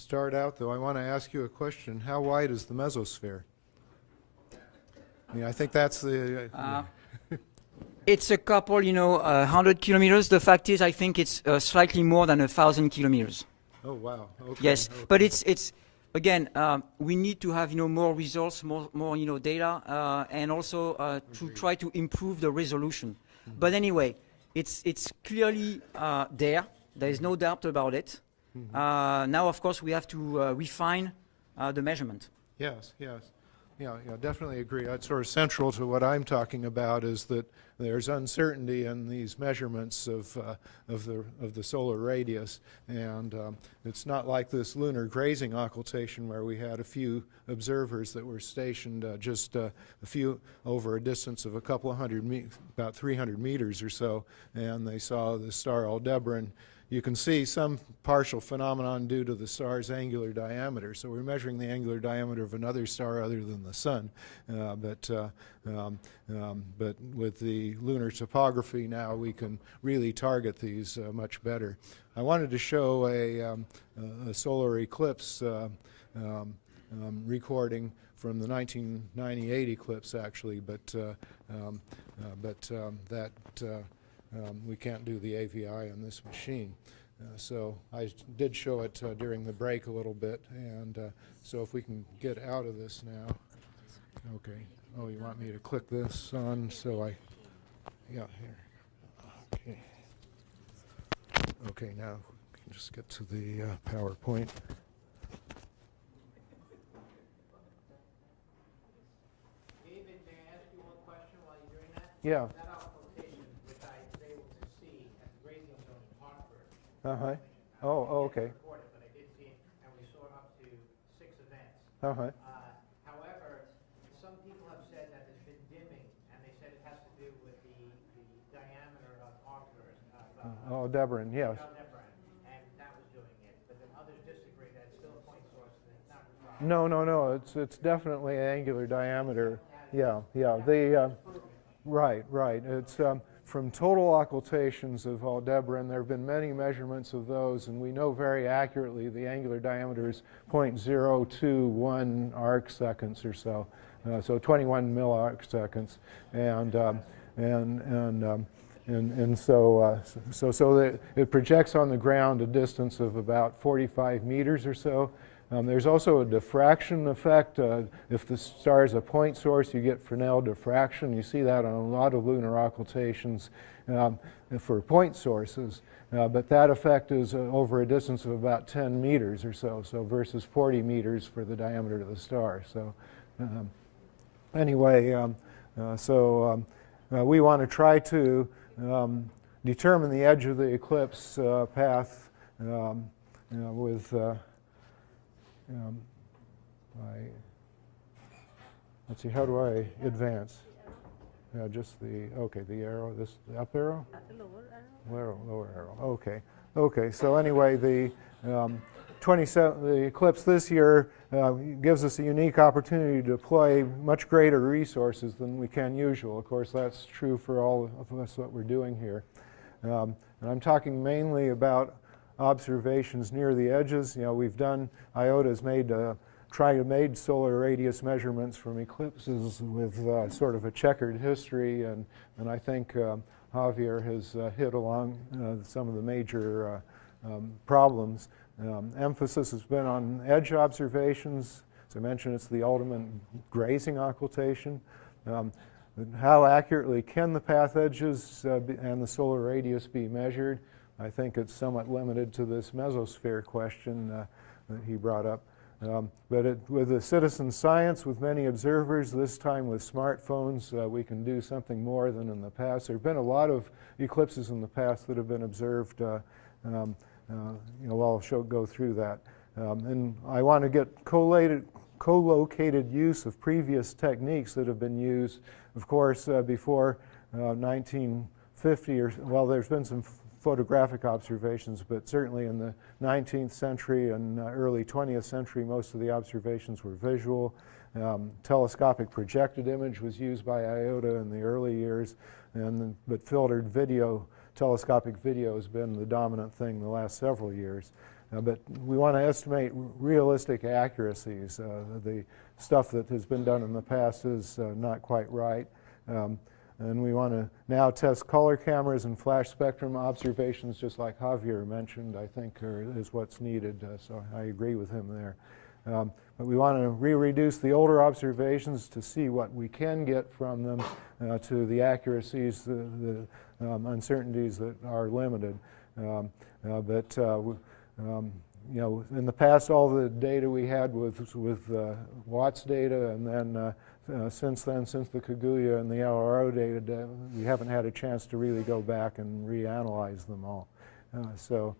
To start out, though, I want to ask you a question. How wide is the mesosphere? I mean, I think that's the... It's a couple, 100 kilometers. The fact is, I think it's slightly more than 1,000 kilometers. Oh, wow. Okay. Yes, okay. but it's again, we need to have, more results, more data, and also to try to improve the resolution. Mm-hmm. But anyway, it's clearly there. There is no doubt about it. Mm-hmm. Now, of course, we have to refine the measurement. Yes, yes. Yeah, definitely agree. That's sort of central to what I'm talking about, is that there's uncertainty in these measurements of the solar radius, and it's not like this lunar grazing occultation where we had a few observers that were stationed just a few over a distance of a couple of about 300 meters or so, and they saw the star Aldebaran. You can see some partial phenomenon due to the star's angular diameter. So we're measuring the angular diameter of another star other than the sun. But with the lunar topography now, we can really target these much better. I wanted to show a solar eclipse recording from the 1998 eclipse, actually, but we can't do the AVI on this machine. So I did show it during the break a little bit, and so if we can get out of this now. Okay. Oh, you want me to click this on? So yeah, here. Okay. Okay, now we can just get to the PowerPoint. David, may I ask you one question while you're doing that? Yeah. That occultation, which I was able to see at the grazing zone in Hartford. Uh-huh. Oh, okay. But I did see it, and we saw up to 6 events. Uh-huh. However, some people have said that there's been dimming, and they said it has to do with the diameter of Hartford. Aldebaran, yes. Aldebaran, and that was doing it. But then others disagree that it's still a point source and it's not resolved. No. It's definitely angular diameter. Yeah. Right. It's from total occultations of Aldebaran. There have been many measurements of those, and we know very accurately the angular diameter is 0.021 arc seconds or so, so 21 millarc seconds, and so it projects on the ground a distance of about 45 meters or so. There's also a diffraction effect. If the star is a point source, you get Fresnel diffraction. You see that on a lot of lunar occultations for point sources. But that effect is over a distance of about 10 meters or so, versus 40 meters for the diameter of the star. So anyway, we want to try to determine the edge of the eclipse path with let's see, how do I advance? Just the arrow, the up arrow? Lower arrow, okay. So anyway, the eclipse this year gives us a unique opportunity to deploy much greater resources than we can usual. Of course, that's true for all of us, what we're doing here. And I'm talking mainly about observations near the edges. We've done, IOTA has made made solar radius measurements from eclipses with sort of a checkered history, and I think Javier has hit along some of the major problems. Emphasis has been on edge observations. As I mentioned, it's the ultimate grazing occultation. How accurately can the path edges and the solar radius be measured? I think it's somewhat limited to this mesosphere question that he brought up. But with the citizen science, with many observers, this time with smartphones, we can do something more than in the past. There have been a lot of eclipses in the past that have been observed. I'll go through that. And I want to get co-located use of previous techniques that have been used. Of course, before 1950, there's been some photographic observations, but certainly in the 19th century and early 20th century, most of the observations were visual. Telescopic projected image was used by IOTA in the early years, but filtered video, telescopic video has been the dominant thing the last several years. But we want to estimate realistic accuracies. The stuff that has been done in the past is not quite right. And we want to now test color cameras and flash spectrum observations, just like Javier mentioned, I think is what's needed. So I agree with him there. But we want to reduce the older observations to see what we can get from them to the accuracies, the uncertainties that are limited. You know, in the past, all the data we had with Watts data, and then since then, since the Kaguya and the LRO data, we haven't had a chance to really go back and reanalyze them all. So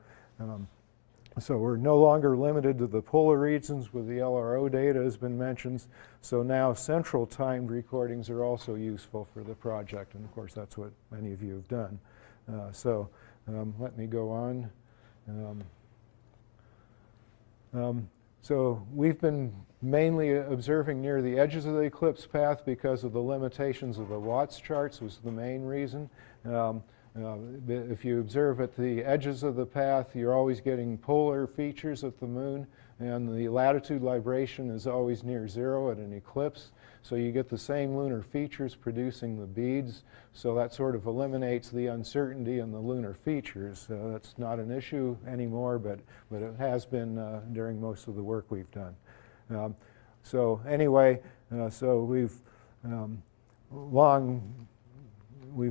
we're no longer limited to the polar regions with the LRO data, has been mentioned. So now central timed recordings are also useful for the project, and of course that's what many of you have done. Let me go on. So we've been mainly observing near the edges of the eclipse path because of the limitations of the Watts charts was the main reason. If you observe at the edges of the path, you're always getting polar features of the moon, and the latitude libration is always near zero at an eclipse. So you get the same lunar features producing the beads. So that sort of eliminates the uncertainty in the lunar features. That's not an issue anymore, but it has been during most of the work we've done. So anyway, so we've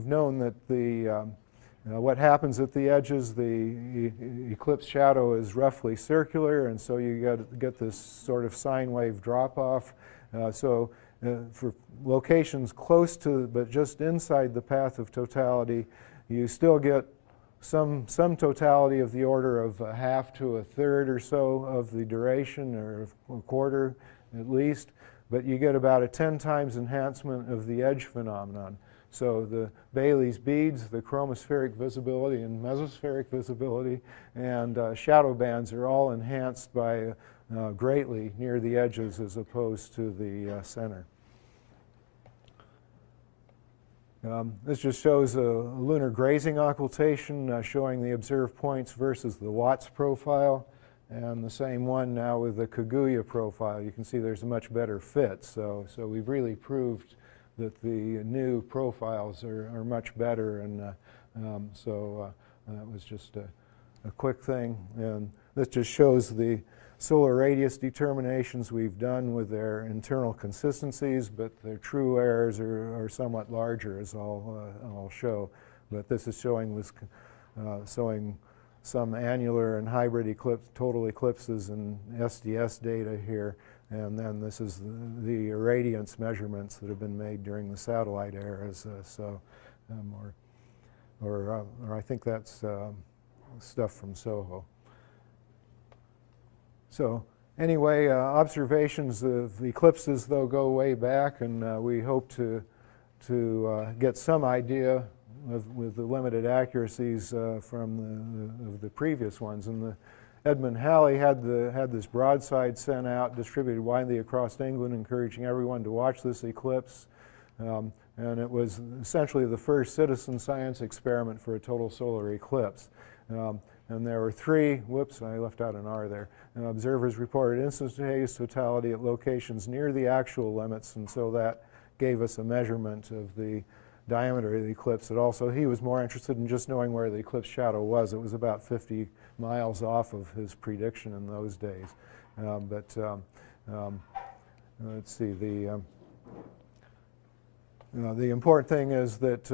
known that the what happens at the edges, the eclipse shadow is roughly circular, and so you get this sort of sine wave drop-off. For locations close to, but just inside the path of totality, you still get some totality of the order of a half to a third or so of the duration, or a quarter at least, but you get about a 10 times enhancement of the edge phenomenon. So the Bailey's beads, the chromospheric visibility and mesospheric visibility, and shadow bands are all enhanced by greatly near the edges as opposed to the center. This just shows a lunar grazing occultation showing the observed points versus the Watts profile, and the same one now with the Kaguya profile. You can see there's a much better fit. So we've really proved that the new profiles are much better, and that was just a quick thing. And this just shows the solar radius determinations we've done with their internal consistencies, but their true errors are somewhat larger, as I'll show. But this is showing some annular and hybrid total eclipses and SDS data here. And then this is the irradiance measurements that have been made during the satellite eras. Or I think that's stuff from SOHO. So anyway, observations of the eclipses, though, go way back, and we hope to get some idea with the limited accuracies from the previous ones. And Edmund Halley had this broadside sent out, distributed widely across England, encouraging everyone to watch this eclipse. And it was essentially the first citizen science experiment for a total solar eclipse. And there were three, whoops, I left out an R there. Observers reported instantaneous totality at locations near the actual limits, and so that gave us a measurement of the diameter of the eclipse. He was more interested in just knowing where the eclipse shadow was. It was about 50 miles off of his prediction in those days. Let's see, the important thing is that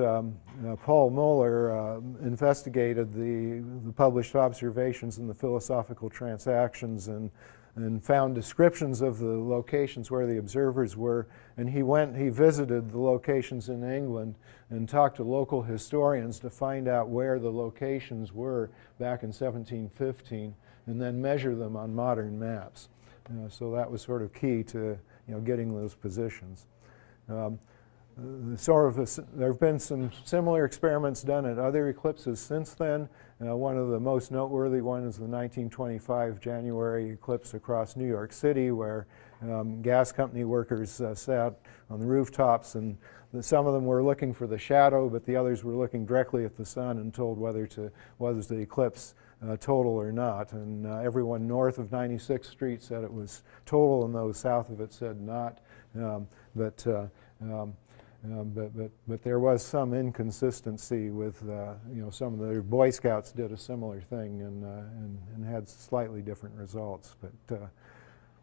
Paul Muller investigated the published observations in the Philosophical Transactions and found descriptions of the locations where the observers were. And he visited the locations in England and talked to local historians to find out where the locations were back in 1715, and then measure them on modern maps. So that was sort of key to getting those positions. There have been some similar experiments done at other eclipses since then. One of the most noteworthy ones is the 1925 January eclipse across New York City, where gas company workers sat on the rooftops, and some of them were looking for the shadow, but the others were looking directly at the sun and told whether the eclipse total or not. And everyone north of 96th Street said it was total, and those south of it said not. But there was some inconsistency with, some of the Boy Scouts did a similar thing and had slightly different results.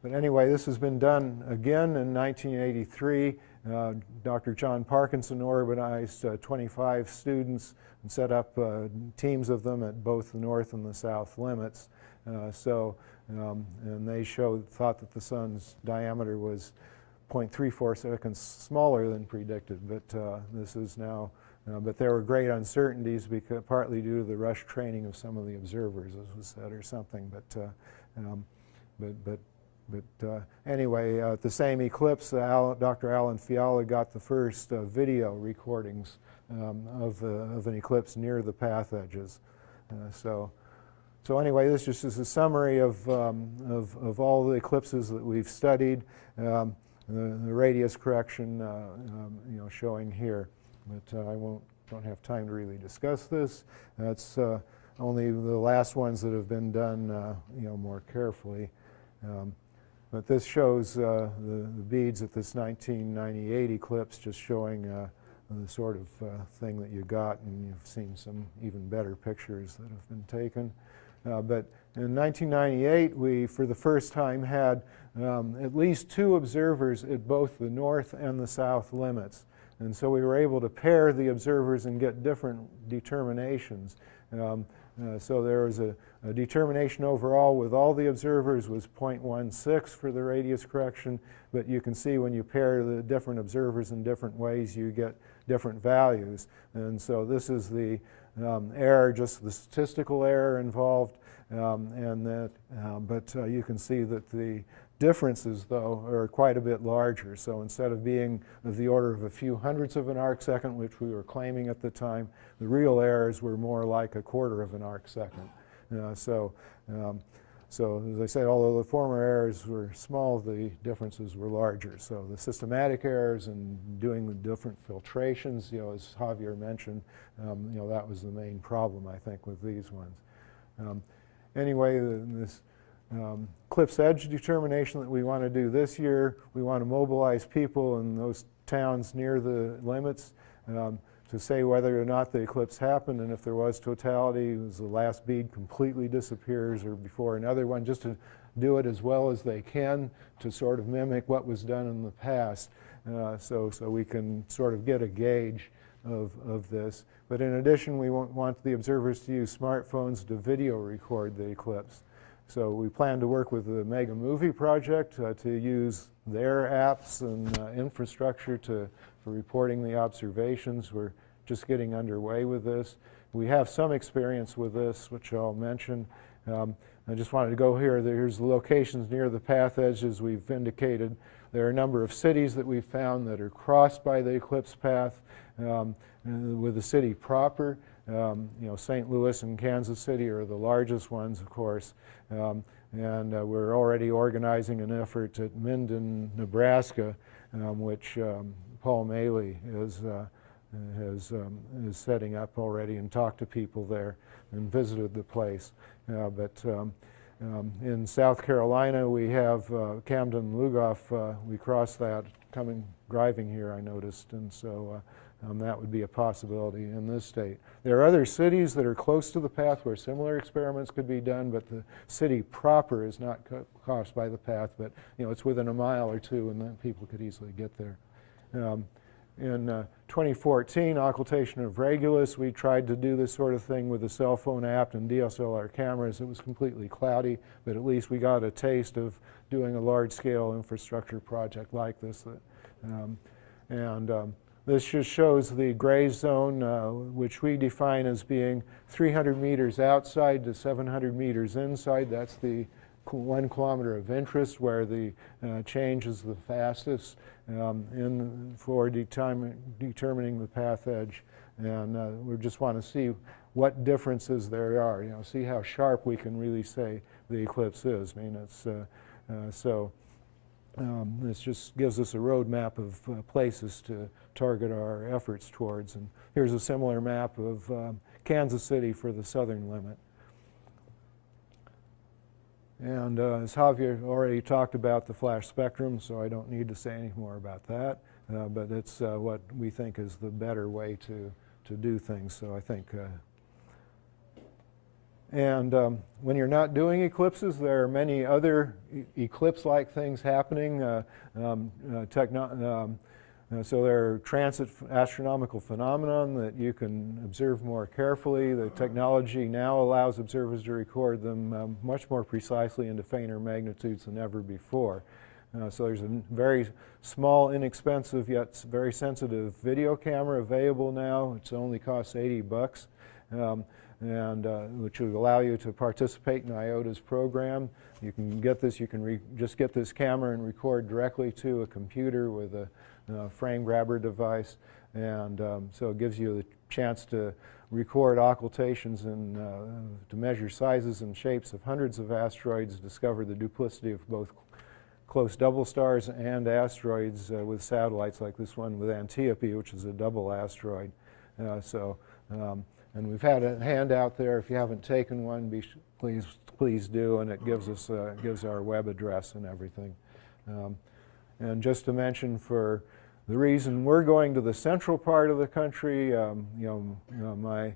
But anyway, this has been done again in 1983. Dr. John Parkinson organized 25 students and set up teams of them at both the north and the south limits. And they thought that the sun's diameter was 0.34 seconds smaller than predicted, but this is now, but there were great uncertainties because partly due to the rush training of some of the observers, as was said, or something. Anyway, at the same eclipse, Dr. Alan Fiala got the first video recordings of an eclipse near the path edges. So anyway, this just is a summary of all the eclipses that we've studied. The radius correction, showing here, but I don't have time to really discuss this. That's only the last ones that have been done, more carefully. But this shows the beads at this 1998 eclipse, just showing the sort of thing that you got, and you've seen some even better pictures that have been taken. But in 1998, we, for the first time, had at least 2 observers at both the north and the south limits. And so we were able to pair the observers and get different determinations. So there was a determination overall with all the observers was 0.16 for the radius correction, but you can see when you pair the different observers in different ways, you get different values. And so this is the error, just the statistical error involved, but you can see that the differences, though, are quite a bit larger. So instead of being of the order of a few hundredths of an arc second, which we were claiming at the time, the real errors were more like a quarter of an arc second. So as I said, although the former errors were small, the differences were larger. So the systematic errors and doing the different filtrations, as Javier mentioned, that was the main problem, I think, with these ones. Anyway, this eclipse edge determination that we want to do this year, we want to mobilize people in those towns near the limits to say whether or not the eclipse happened, and if there was totality, was the last bead completely disappears or before another one, just to do it as well as they can to sort of mimic what was done in the past, so we can sort of get a gauge of this. But in addition, we want the observers to use smartphones to video record the eclipse. So we plan to work with the Megamovie project to use their apps and infrastructure for reporting the observations. We're just getting underway with this. We have some experience with this, which I'll mention. I just wanted to go here. Here's the locations near the path edges we've indicated. There are a number of cities that we've found that are crossed by the eclipse path with the city proper. St. Louis and Kansas City are the largest ones, of course. And we're already organizing an effort at Minden, Nebraska, which Paul Maley is setting up already, and talked to people there and visited the place. In South Carolina, we have Camden, Lugoff. We crossed that driving here, I noticed, and so that would be a possibility in this state. There are other cities that are close to the path where similar experiments could be done, but the city proper is not crossed by the path, but it's within a mile or two, and then people could easily get there. In 2014, occultation of Regulus, we tried to do this sort of thing with a cell phone app and DSLR cameras. It was completely cloudy, but at least we got a taste of doing a large-scale infrastructure project like this. This just shows the gray zone, which we define as being 300 meters outside to 700 meters inside. That's the 1 kilometer of interest, where the change is the fastest for determining the path edge. And we just want to see what differences there are, see how sharp we can really say the eclipse is. I mean, it's this just gives us a roadmap of places to target our efforts towards. And here's a similar map of Kansas City for the southern limit. And as Javier already talked about the flash spectrum, so I don't need to say any more about that. But it's what we think is the better way to do things. So I think, when you're not doing eclipses, there are many other eclipse-like things happening. So there are transit astronomical phenomenon that you can observe more carefully. The technology now allows observers to record them much more precisely into fainter magnitudes than ever before. So there's a very small, inexpensive, yet very sensitive video camera available now. It only costs $80, which will allow you to participate in IOTA's program. You can get this, you can just get this camera and record directly to a computer with a frame grabber device, and so it gives you the chance to record occultations and to measure sizes and shapes of hundreds of asteroids, discover the duplicity of both close double stars and asteroids with satellites like this one with Antiope, which is a double asteroid. And we've had a handout there. If you haven't taken one, please do, and it gives our web address and everything. And just to mention, for the reason we're going to the central part of the country, my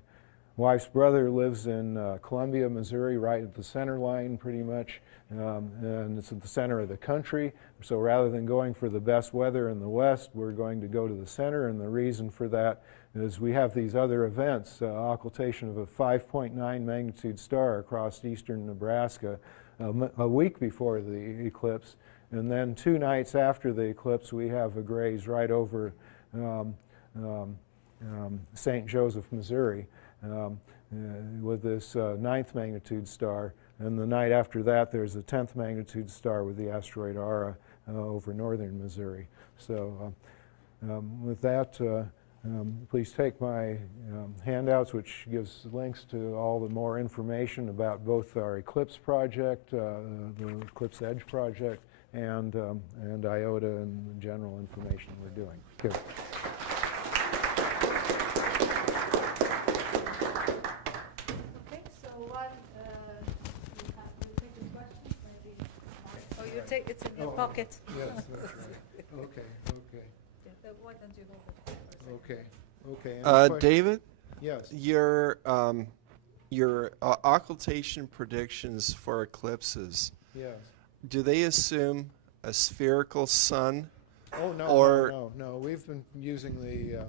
wife's brother lives in Columbia, Missouri, right at the center line pretty much, and it's at the center of the country. So rather than going for the best weather in the west, we're going to go to the center, and the reason for that is we have these other events, occultation of a 5.9 magnitude star across eastern Nebraska a week before the eclipse. And then 2 nights after the eclipse, we have a graze right over St. Joseph, Missouri, with this 9th magnitude star. And the night after that, there's a 10th magnitude star with the asteroid Ara over northern Missouri. So with that, please take my handouts, which gives links to all the more information about both our Eclipse project, the Eclipse Edge project, and IOTA and the general information we're doing. Good. Okay, so what you take the questions, maybe. Oh, you take it's in your pocket. Yes, that's right. Okay. Yeah, why don't you hold it? Okay. Any questions? David, Yes. your occultation predictions for eclipses, Yes. do they assume a spherical sun? Oh no, Or- no. We've been using the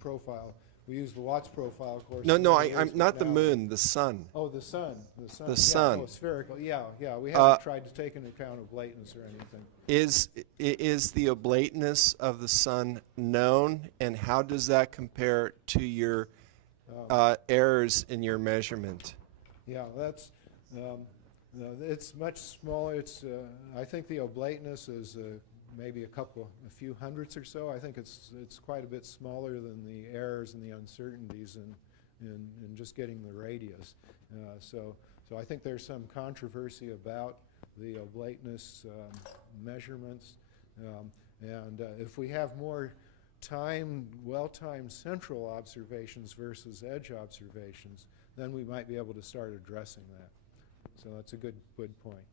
profile. We use the Watts profile, of course. No, for years, I'm but not the now- moon, the sun. Oh, the sun. The Yeah, sun. oh, spherical. Yeah. We haven't tried to take into account oblateness or anything. Is the oblateness of the sun known, and how does that compare to your errors in your measurement? Yeah, that's. It's much smaller. It's. I think the oblateness is maybe a few hundredths or so. I think it's quite a bit smaller than the errors and the uncertainties in just getting the radius. So I think there's some controversy about the oblateness measurements, and if we have more well-timed central observations versus edge observations, then we might be able to start addressing that. So that's a good point.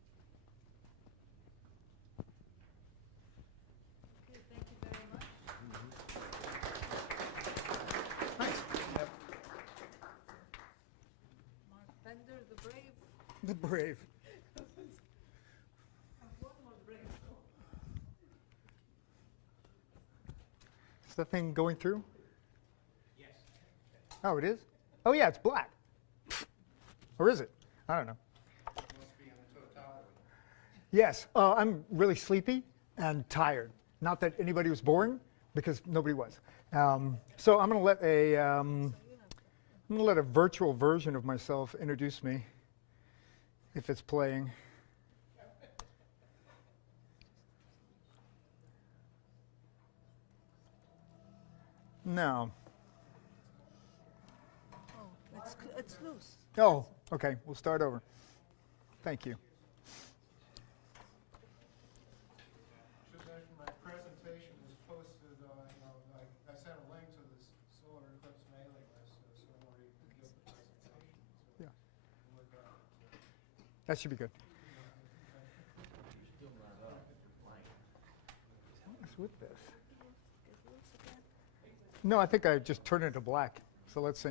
Okay, thank you very much. Mark Bender, the brave. The brave. One more brave. Is the thing going through? Yes. Oh, it is? Oh, yeah, it's black. Or is it? I don't know. Yes. I'm really sleepy and tired. Not that anybody was boring, because nobody was. So I'm going to let a virtual version of myself introduce me, if it's playing. No. Oh, it's loose. Oh, okay. We'll start over. Thank you. Should mention my presentation is posted. I sent a link to this solar eclipse mailing list, somewhere you can get the presentation. So Yeah. look at it. That should be good. What's with this? No, I think I just turned it to black. So let's see.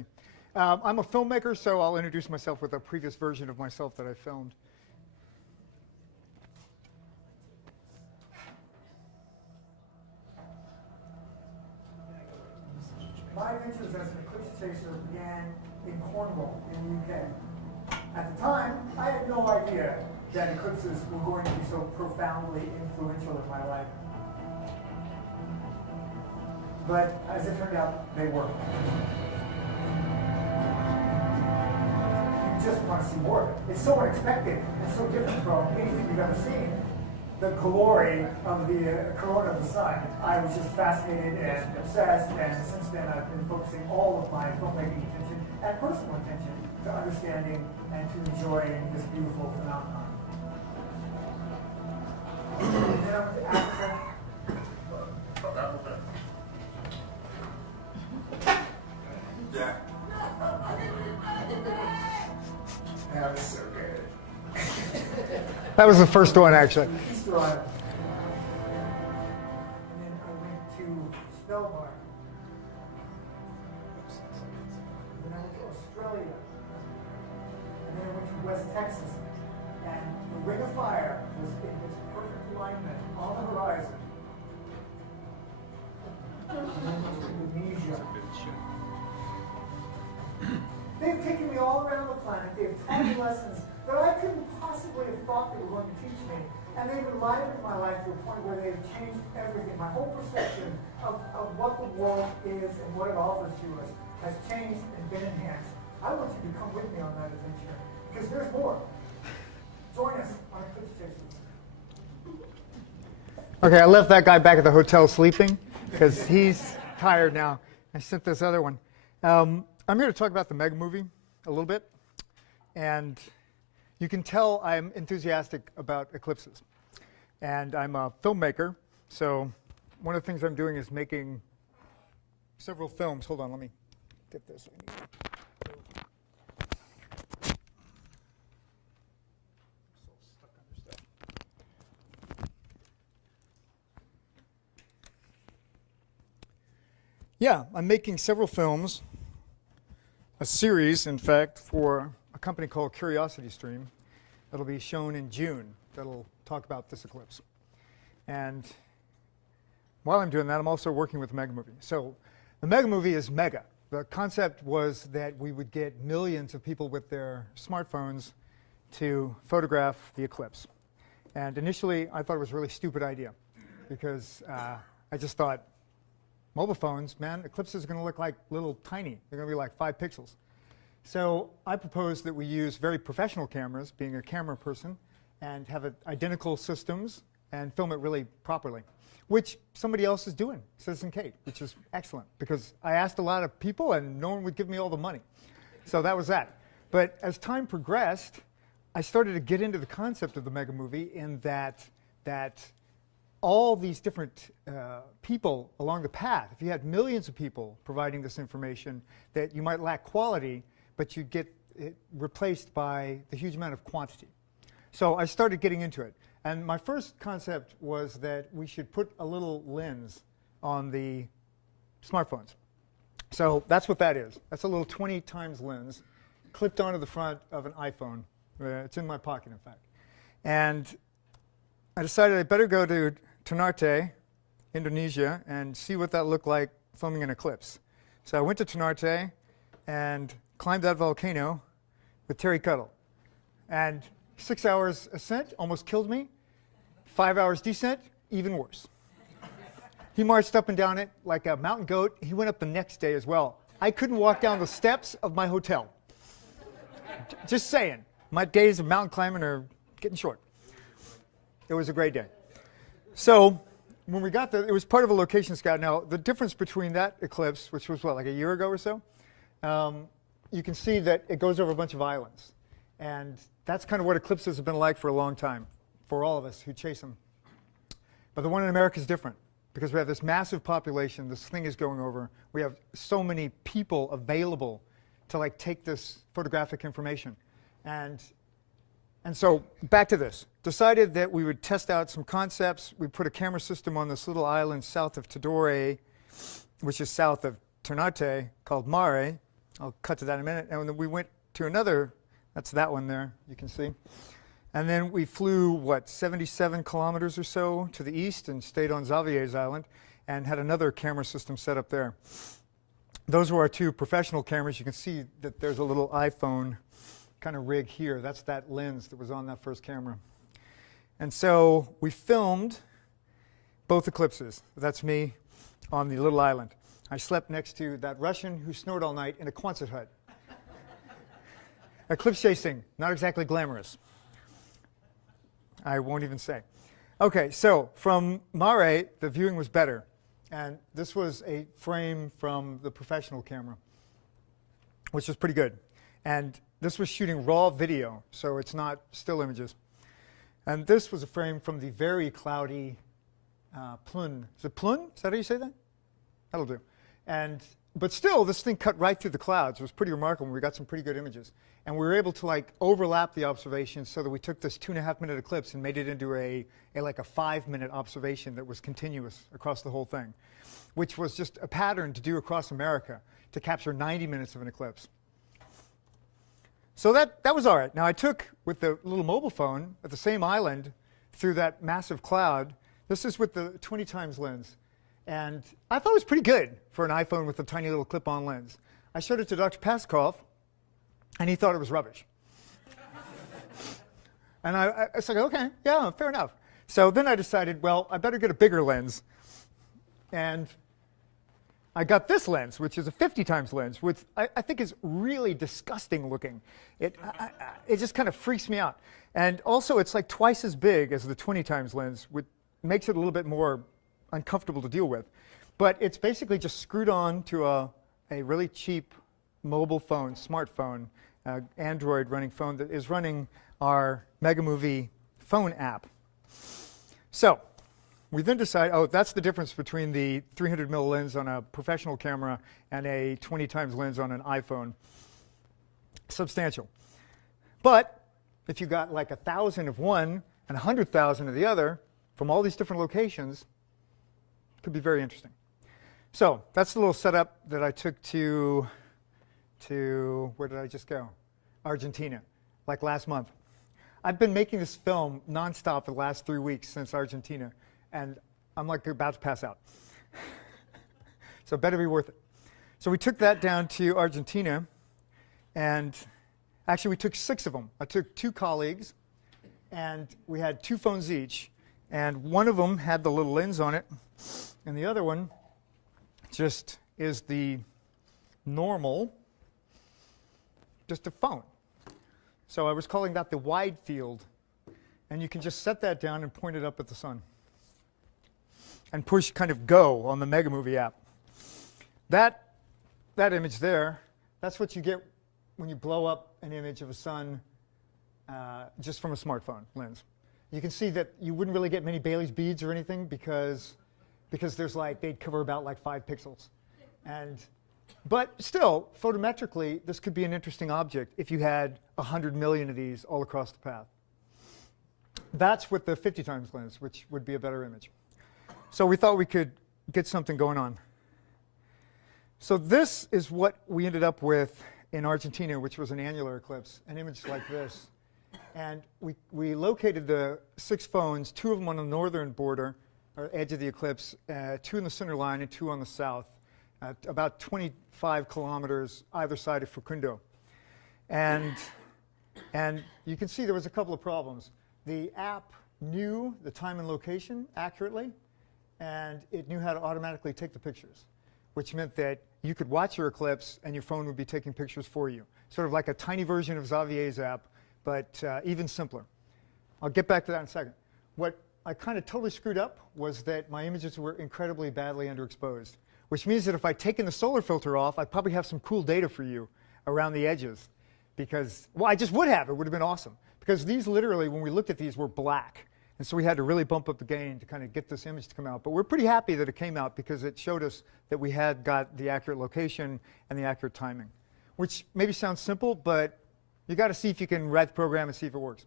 I'm a filmmaker, so I'll introduce myself with a previous version of myself that I filmed. My adventures as an eclipse chaser began in Cornwall, in the UK. At the time, I had no idea that eclipses were going to be so profoundly influential in my life. But as it turned out, they were. You just want to see more of it. It's so unexpected and so different from anything you've ever seen. The glory of the corona of the sun. I was just fascinated and obsessed, and since then I've been focusing all of my filmmaking attention and personal attention to understanding and to enjoying this beautiful phenomenon. And then I went to Africa. That was so good. That was the first one, actually. Easter Island. And then I went to Spellbar. And then I went to Australia. And then I went to West Texas. And the Ring of Fire was in its perfect alignment on the horizon. And then I went to Indonesia. They've taken me all around the planet. They've taught me lessons that I couldn't possibly have thought they were going to teach me. And they've enlivened my life to a point where they've changed everything. My whole perception of what the world is and what it offers to us has changed and been enhanced. I want you to come with me on that adventure, because there's more. Join us on Eclipse Chasers. Okay, I left that guy back at the hotel sleeping because he's tired now. I sent this other one. I'm here to talk about the Megamovie a little bit. And you can tell I'm enthusiastic about eclipses. And I'm a filmmaker, so one of the things I'm doing is making several films. Hold on, let me get this. Yeah, I'm making several films, a series, in fact, for a company called CuriosityStream that'll be shown in June that'll talk about this eclipse. And while I'm doing that, I'm also working with Megamovie. So the Megamovie is mega. The concept was that we would get millions of people with their smartphones to photograph the eclipse. And initially, I thought it was a really stupid idea because I just thought, mobile phones, man, eclipses are going to look like little tiny. They're going to be like 5 pixels. So I proposed that we use very professional cameras, being a camera person, and have identical systems and film it really properly, which somebody else is doing, Citizen Kate, which is excellent because I asked a lot of people and no one would give me all the money. So that was that. But as time progressed, I started to get into the concept of the Megamovie in that all these different people along the path, if you had millions of people providing this information, that you might lack quality, but you'd get it replaced by the huge amount of quantity. So I started getting into it. And my first concept was that we should put a little lens on the smartphones. So that's what that is. That's a little 20 times lens clipped onto the front of an iPhone. It's in my pocket, in fact. And I decided I better go to Ternate, Indonesia, and see what that looked like filming an eclipse. So I went to Ternate and climbed that volcano with Terry Cuttle. And 6 hours ascent almost killed me. 5 hours descent, even worse. He marched up and down it like a mountain goat. He went up the next day as well. I couldn't walk down the steps of my hotel. Just saying, my days of mountain climbing are getting short. It was a great day. So when we got there, it was part of a location scout. Now, the difference between that eclipse, which was what, like a year ago or so, you can see that it goes over a bunch of islands. And that's kind of what eclipses have been like for a long time, for all of us who chase them. But the one in America is different because we have this massive population. This thing is going over. We have so many people available to like take this photographic information. And And so back to this. Decided that we would test out some concepts. We put a camera system on this little island south of Tidore, which is south of Ternate, called Mare. I'll cut to that in a minute. And then we went to another, that's that one there, you can see. And then we flew, 77 kilometers or so to the east and stayed on Xavier's Island and had another camera system set up there. Those were our two professional cameras. You can see that there's a little iPhone kind of rig here. That's that lens that was on that first camera. And so we filmed both eclipses. That's me on the little island. I slept next to that Russian who snored all night in a Quonset hut. Eclipse chasing, not exactly glamorous. I won't even say. Okay, so from Mare, the viewing was better. And this was a frame from the professional camera, which was pretty good. And this was shooting raw video, so it's not still images. And this was a frame from the very cloudy Plun. Is it Plun? Is that how you say that? That'll do. But still, this thing cut right through the clouds. It was pretty remarkable. We got some pretty good images. And we were able to overlap the observations so that we took this 2.5-minute eclipse and made it into a 5-minute observation that was continuous across the whole thing, which was just a pattern to do across America to capture 90 minutes of an eclipse. So that was all right. Now I took, with the little mobile phone at the same island through that massive cloud, this is with the 20 times lens. And I thought it was pretty good for an iPhone with a tiny little clip-on lens. I showed it to Dr. Paskov, and he thought it was rubbish. And I was like, okay, yeah, fair enough. So then I decided, well, I better get a bigger lens. And I got this lens, which is a 50 times lens, which I think is really disgusting looking. It just kind of freaks me out. And also, it's like twice as big as the 20 times lens, which makes it a little bit more uncomfortable to deal with. But it's basically just screwed on to a really cheap mobile phone, smartphone, Android running phone that is running our Megamovie phone app. So we then decide, oh, that's the difference between the 300mm lens on a professional camera and a 20 times lens on an iPhone. Substantial. But if you got like 1,000 of one and 100,000 of the other from all these different locations, it could be very interesting. So that's the little setup that I took to where did I just go? Argentina, like last month. I've been making this film nonstop for the last 3 weeks since Argentina, and I'm like about to pass out. So it better be worth it. So we took that down to Argentina, and actually we took 6 of them. I took 2 colleagues, and we had 2 phones each, and one of them had the little lens on it, and the other one just is the normal, just a phone. So I was calling that the wide field, and you can just set that down and point it up at the sun and push kind of go on the Megamovie app. That image there, that's what you get when you blow up an image of a sun just from a smartphone lens. You can see that you wouldn't really get many Bailey's beads or anything because there's they'd cover about 5 pixels. But still, photometrically, this could be an interesting object if you had 100 million of these all across the path. That's with the 50 times lens, which would be a better image. So we thought we could get something going on. So this is what we ended up with in Argentina, which was an annular eclipse, an image like this. And we located the 6 phones, 2 of them on the northern border, or edge of the eclipse, 2 in the center line and 2 on the south, about 25 kilometers either side of Facundo. And you can see there was a couple of problems. The app knew the time and location accurately, and it knew how to automatically take the pictures, which meant that you could watch your eclipse and your phone would be taking pictures for you. Sort of like a tiny version of Xavier's app, but even simpler. I'll get back to that in a second. What I kind of totally screwed up was that my images were incredibly badly underexposed, which means that if I'd taken the solar filter off, I'd probably have some cool data for you around the edges. Because, well, I just would have. It would have been awesome. Because these literally, when we looked at these, were black. And so we had to really bump up the gain to kind of get this image to come out. But we're pretty happy that it came out because it showed us that we had got the accurate location and the accurate timing, which maybe sounds simple, but you got to see if you can write the program and see if it works.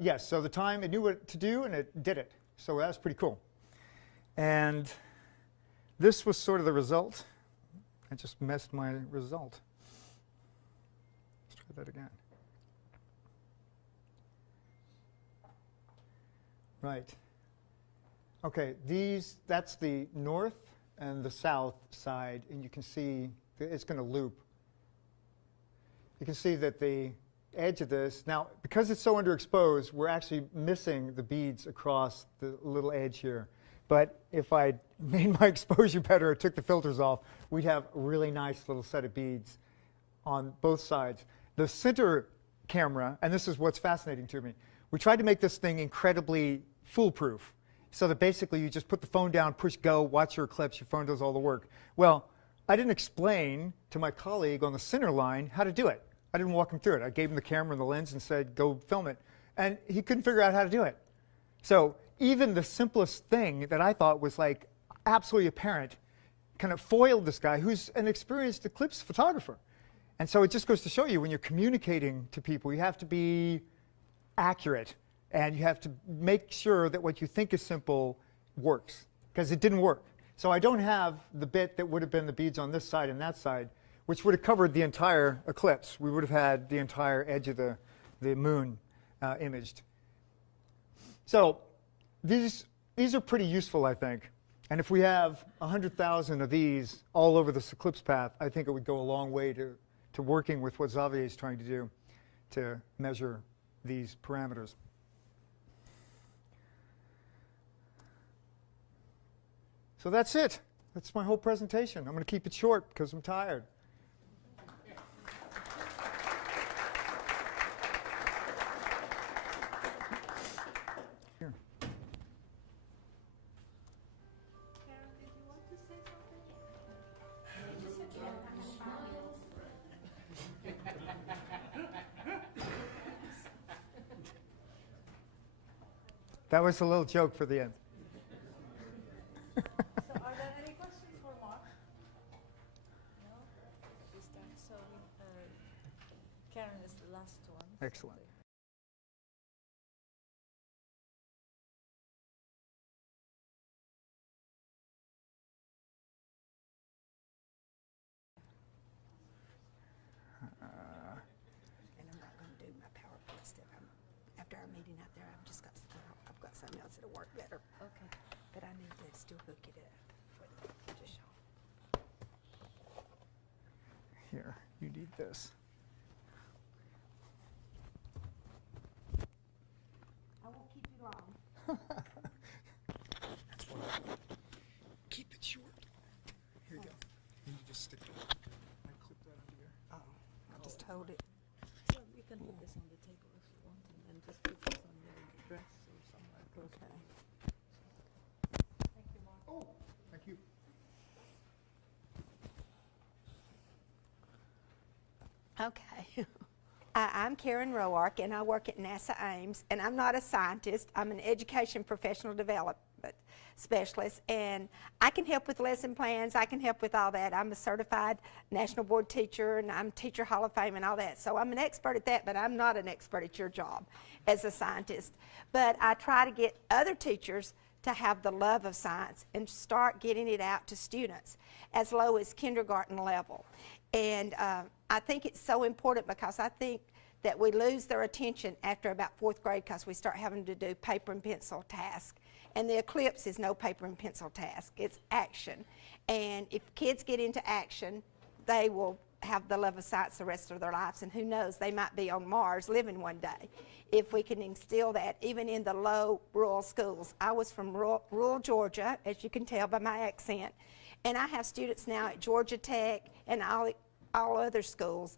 Yes, so the time, it knew what to do, and it did it. So that was pretty cool. And this was sort of the result. I just messed my result. Let's try that again. Right. Okay, that's the north and the south side, and you can see it's going to loop. You can see that the edge of this, now because it's so underexposed, we're actually missing the beads across the little edge here. But if I made my exposure better or took the filters off, we'd have a really nice little set of beads on both sides. The center camera, and this is what's fascinating to me, we tried to make this thing incredibly foolproof, so that basically you just put the phone down, push go, watch your eclipse, your phone does all the work. Well, I didn't explain to my colleague on the center line how to do it. I didn't walk him through it. I gave him the camera and the lens and said, go film it. And he couldn't figure out how to do it. So even the simplest thing that I thought was like absolutely apparent kind of foiled this guy who's an experienced eclipse photographer. And so it just goes to show you when you're communicating to people, you have to be accurate. And you have to make sure that what you think is simple works, because it didn't work. So I don't have the bit that would have been the beads on this side and that side, which would have covered the entire eclipse. We would have had the entire edge of the moon imaged. So these are pretty useful, I think. And if we have 100,000 of these all over this eclipse path, I think it would go a long way to working with what Xavier is trying to do to measure these parameters. So that's it. That's my whole presentation. I'm going to keep it short because I'm tired. Here. Karen, did you want to say something? That was a little joke for the end. So are there any questions for Mark? No? Is that so? Karen is the last one. Excellent. And I'm not going to do my PowerPoint stuff. After our meeting out there, I've got something else that'll work better. Okay. But I need to still hook it up for the show. Here, you need this. I won't keep you long. That's fine. Keep it short. Here you go. You just stick it. I clip that under here. Oh, I'll just hold it. Well, you can put this on the table if you want, and then just put this on your dress or somewhere. Okay. Thank you, Mark. Oh, thank you. Okay. I'm Karen Roark, and I work at NASA Ames, and I'm not a scientist. I'm an education professional development specialist, and I can help with lesson plans. I can help with all that. I'm a certified national board teacher, and I'm Teacher Hall of Fame and all that. So I'm an expert at that, but I'm not an expert at your job as a scientist. But I try to get other teachers to have the love of science and start getting it out to students as low as kindergarten level. And I think it's so important because I think that we lose their attention after about 4th grade because we start having to do paper and pencil tasks. And the eclipse is no paper and pencil task, it's action. And if kids get into action, they will have the love of science the rest of their lives, and who knows, they might be on Mars living one day if we can instill that even in the low rural schools. I was from rural Georgia, as you can tell by my accent, and I have students now at Georgia Tech and all other schools,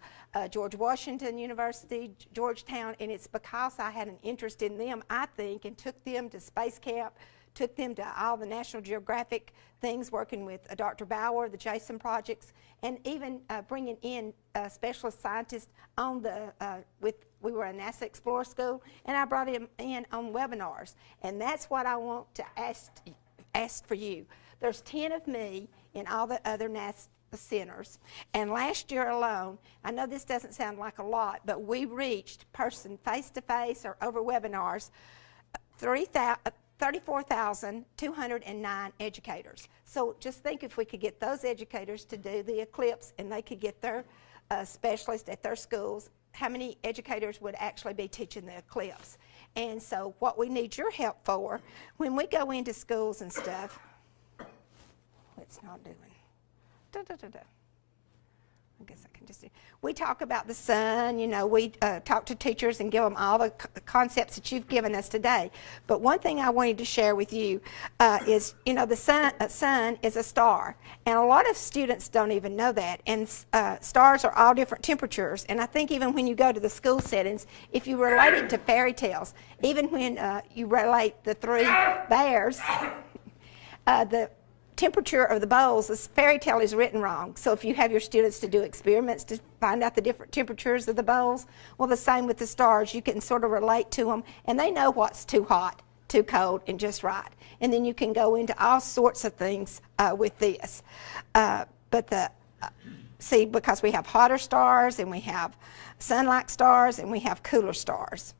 George Washington University, Georgetown, and it's because I had an interest in them, I think, and took them to space camp, took them to all the National Geographic things, working with Dr. Bauer, the Jason projects, and even bringing in specialist scientists on we were a NASA Explorer School, and I brought him in on webinars, and that's what I want to ask for you. There's 10 of me in all the other NASA centers. And last year alone, I know this doesn't sound like a lot, but we reached person face-to-face or over webinars 34,209 educators. So just think if we could get those educators to do the Eclipse and they could get their specialists at their schools, how many educators would actually be teaching the Eclipse? And so what we need your help for, when we go into schools and stuff, it's not doing. I guess I can just do. We talk about the sun, you know, we talk to teachers and give them all the concepts that you've given us today. But one thing I wanted to share with you is, you know, the sun is a star. And a lot of students don't even know that. And stars are all different temperatures. And I think even when you go to the school settings, if you relate it to fairy tales, even when you relate the three bears, the temperature of the bowls, this fairy tale is written wrong. So if you have your students to do experiments to find out the different temperatures of the bowls, well, the same with the stars. You can sort of relate to them, and they know what's too hot, too cold, and just right. And then you can go into all sorts of things with this. See, because we have hotter stars, and we have sun-like stars, and we have cooler stars.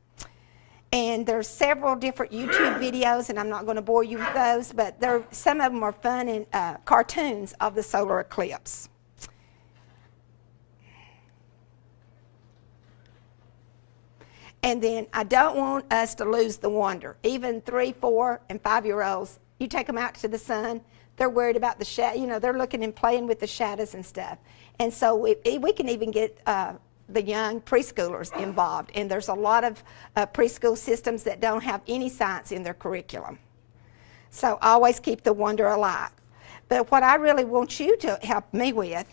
And there's several different YouTube videos, and I'm not going to bore you with those, but some of them are fun and cartoons of the solar eclipse. And then I don't want us to lose the wonder. Even 3, 4, and 5-year-olds, you take them out to the sun, they're worried about the shadow. You know, they're looking and playing with the shadows and stuff. And so we can even get the young preschoolers involved, and there's a lot of preschool systems that don't have any science in their curriculum. So always keep the wonder alive. But what I really want you to help me with,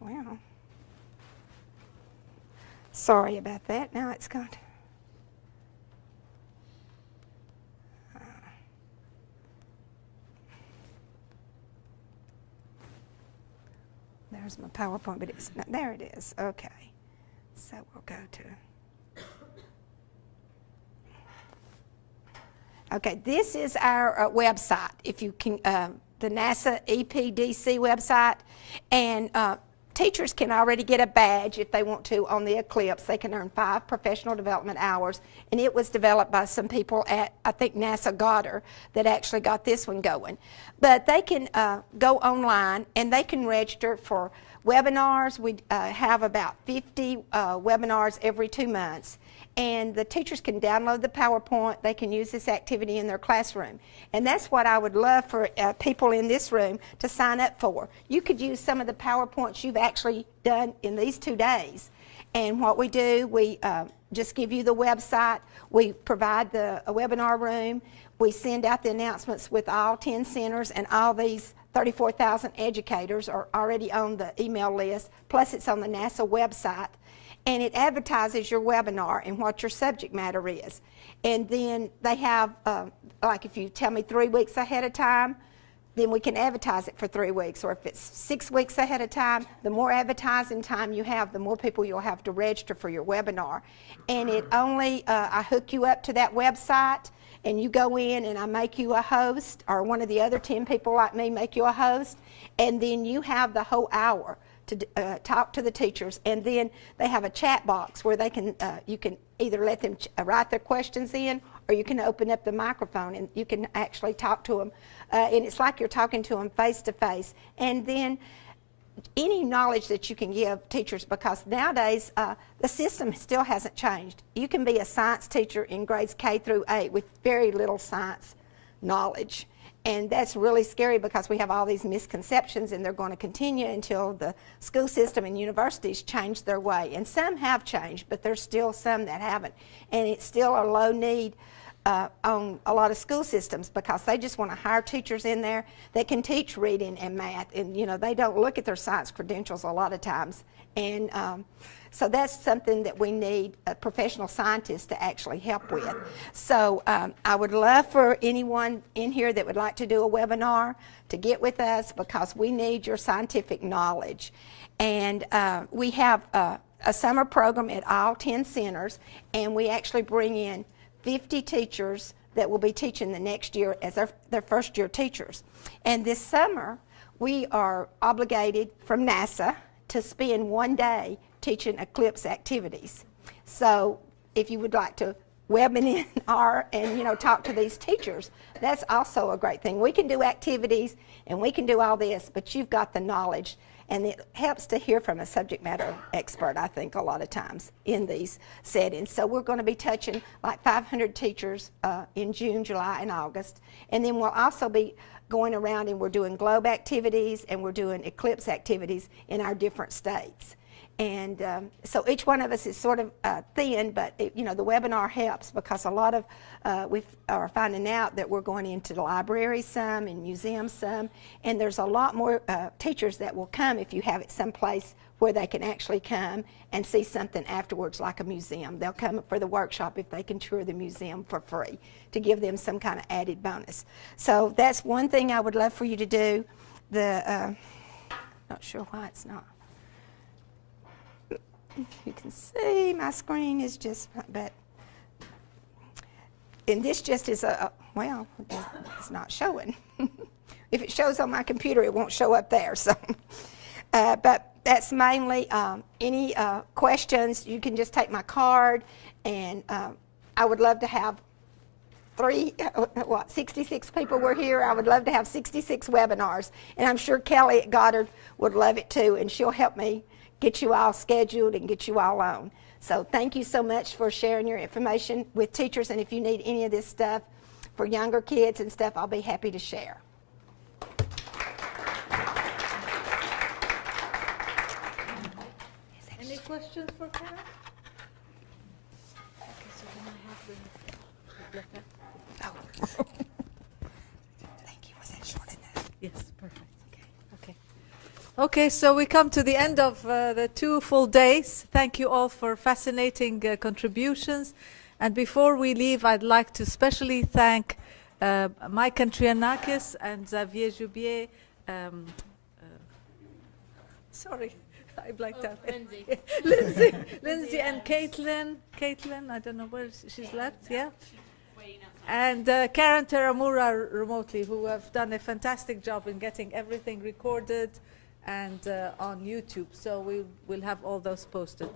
well, sorry about that. Now it's gone. There's my PowerPoint, but it's not, there it is. Okay. So we'll go to. Okay, this is our website. If you can, the NASA EPDC website, and teachers can already get a badge if they want to on the Eclipse. They can earn 5 professional development hours, and it was developed by some people at, I think, NASA Goddard that actually got this one going. But they can go online, and they can register for webinars. We have about 50 webinars every 2 months. And the teachers can download the PowerPoint. They can use this activity in their classroom. And that's what I would love for people in this room to sign up for. You could use some of the PowerPoints you've actually done in these 2 days. And what we do, we just give you the website. We provide a webinar room. We send out the announcements with all 10 centers, and all these 34,000 educators are already on the email list. Plus, it's on the NASA website. And it advertises your webinar and what your subject matter is. And then they have, like if you tell me 3 weeks ahead of time, then we can advertise it for 3 weeks. Or if it's 6 weeks ahead of time, the more advertising time you have, the more people you'll have to register for your webinar. And it only, I hook you up to that website, and you go in and I make you a host, or one of the other 10 people like me make you a host, and then you have the whole hour to talk to the teachers. And then they have a chat box where they can, you can either let them write their questions in, or you can open up the microphone and you can actually talk to them. And it's like you're talking to them face to face. And then any knowledge that you can give teachers, because nowadays the system still hasn't changed. You can be a science teacher in grades K through 8 with very little science knowledge. And that's really scary because we have all these misconceptions, and they're going to continue until the school system and universities change their way. And some have changed, but there's still some that haven't. And it's still a low need on a lot of school systems, because they just want to hire teachers in there that can teach reading and math. And, you know, they don't look at their science credentials a lot of times. And so that's something that we need professional scientists to actually help with. So I would love for anyone in here that would like to do a webinar to get with us, because we need your scientific knowledge. And we have a summer program at all 10 centers, and we actually bring in 50 teachers that will be teaching the next year as their first year teachers. And this summer, we are obligated from NASA to spend 1 day teaching eclipse activities. So if you would like to webinar and, you know, talk to these teachers, that's also a great thing. We can do activities and we can do all this, but you've got the knowledge, and it helps to hear from a subject matter expert, I think, a lot of times in these settings. So we're going to be touching like 500 teachers in June, July, and August, and then we'll also be going around and we're doing globe activities and we're doing eclipse activities in our different states. And so each one of us is sort of thin, but you know, the webinar helps because a lot of we are finding out that we're going into the library some and museums some, and there's a lot more teachers that will come if you have it someplace where they can actually come and see something afterwards, like a museum. They'll come for the workshop if they can tour the museum for free to give them some kind of added bonus. So that's one thing I would love for you to do. Not sure why it's not. You can see my screen is just, but, and this just is well, it's not showing. If it shows on my computer, it won't show up there, so. But that's mainly any questions, you can just take my card, and I would love to have 66 people were here. I would love to have 66 webinars, and I'm sure Kelly at Goddard would love it too, and she'll help me get you all scheduled and get you all on. So thank you so much for sharing your information with teachers, and if you need any of this stuff for younger kids and stuff, I'll be happy to share. Any questions for Karen? Okay, so then I have the Thank you. Was that short enough? yes, perfect. Okay. Okay, so we come to the end of the 2 full days. Thank you all for fascinating contributions. And before we leave, I'd like to specially thank Mike Andrianakis and Xavier Joubier. Sorry, I blanked out. Lindsay and Caitlin, I don't know where she's left, yeah? And Karen Teramura remotely, who have done a fantastic job in getting everything recorded and on YouTube. So we will have all those posted.